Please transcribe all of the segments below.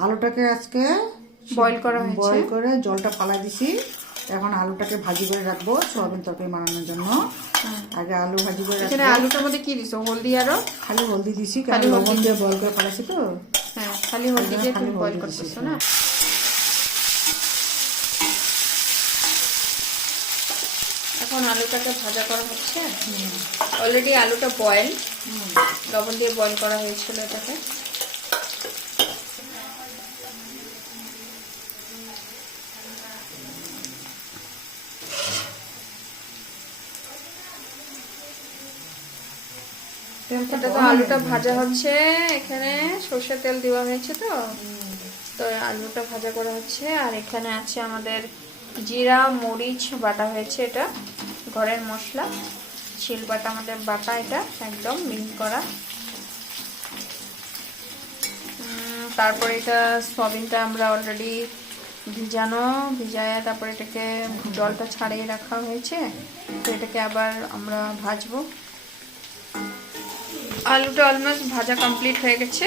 আলুটাকে আজকে বয়েল করা হয়েছে, বয়েল করে জলটা ফালাই দিছি। এখন আলুটাকে ভাজি করে রাখবো সয়াবিন তরকারি বানানোর জন্য। আগে আলু ভাজি করে এখানে রাখবো। আলুটার মধ্যে কি দিছো? হলদি আরো খালি হলদি দিছি, কারণ লবণ দিয়ে বয়েল করে ফালাইছি তো। হ্যাঁ, খালি হলদি দিয়ে তুমি বয়েল করতেছো না? এখন আলুটাকে ভাজা করা হচ্ছে। অলরেডি আলুটা বয়েল, লবণ দিয়ে বয়েল করা হয়েছিল এটাকে। এটা তো আলুটা ভাজা হচ্ছে, এখানে সরষের তেল দেওয়া হয়েছে তো, তো আলুটা ভাজা করা হচ্ছে। আর এখানে আছে আমাদের জিরা মরিচ বাটা হয়েছে, এটা ঘরের মশলা, শিল বাটা আমাদের বাটা, এটা একদম মিহি করা। তারপর এটা সয়াবিনটা আমরা অলরেডি ভিজায় তারপর এটাকে জলটা ছাড়িয়ে রাখা হয়েছে, তো এটাকে আবার আমরা ভাজবো। আলুটা অলমোস্ট ভাজা কমপ্লিট হয়ে গেছে,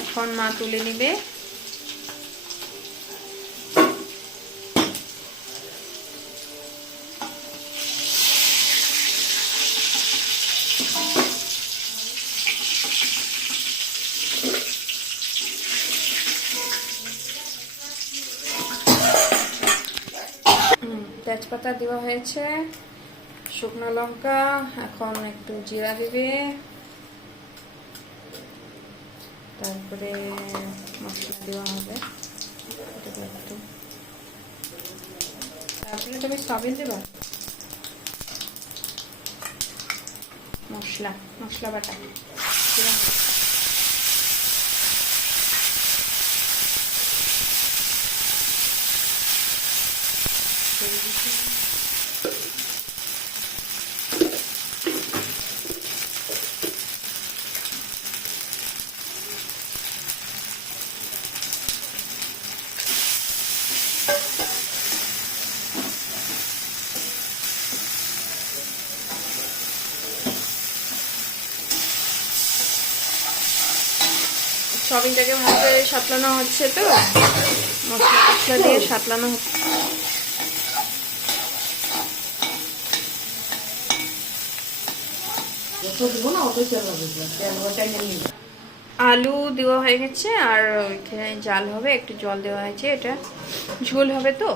এখন মা তুলে নিবে। তেজপাতা দেওয়া হয়েছে, শুকনো লঙ্কা, এখন একটু জিরা দিবে, তারপরে মশলা দেওয়া হবে, একটু তারপরে তুমি সয়াবিন দেবা, মশলা বাটা সয়াবিনটাকে ভালো সাতলানো হচ্ছে, তো মশলা দিয়ে সাতলানো হচ্ছে। আলু দেওয়া হয়ে গেছে, আর এখানে জাল হবে, একটু জল দেওয়া হয়েছে, এটা ঝোল হবে তো,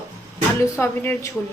আলু সয়াবিনের ঝোল।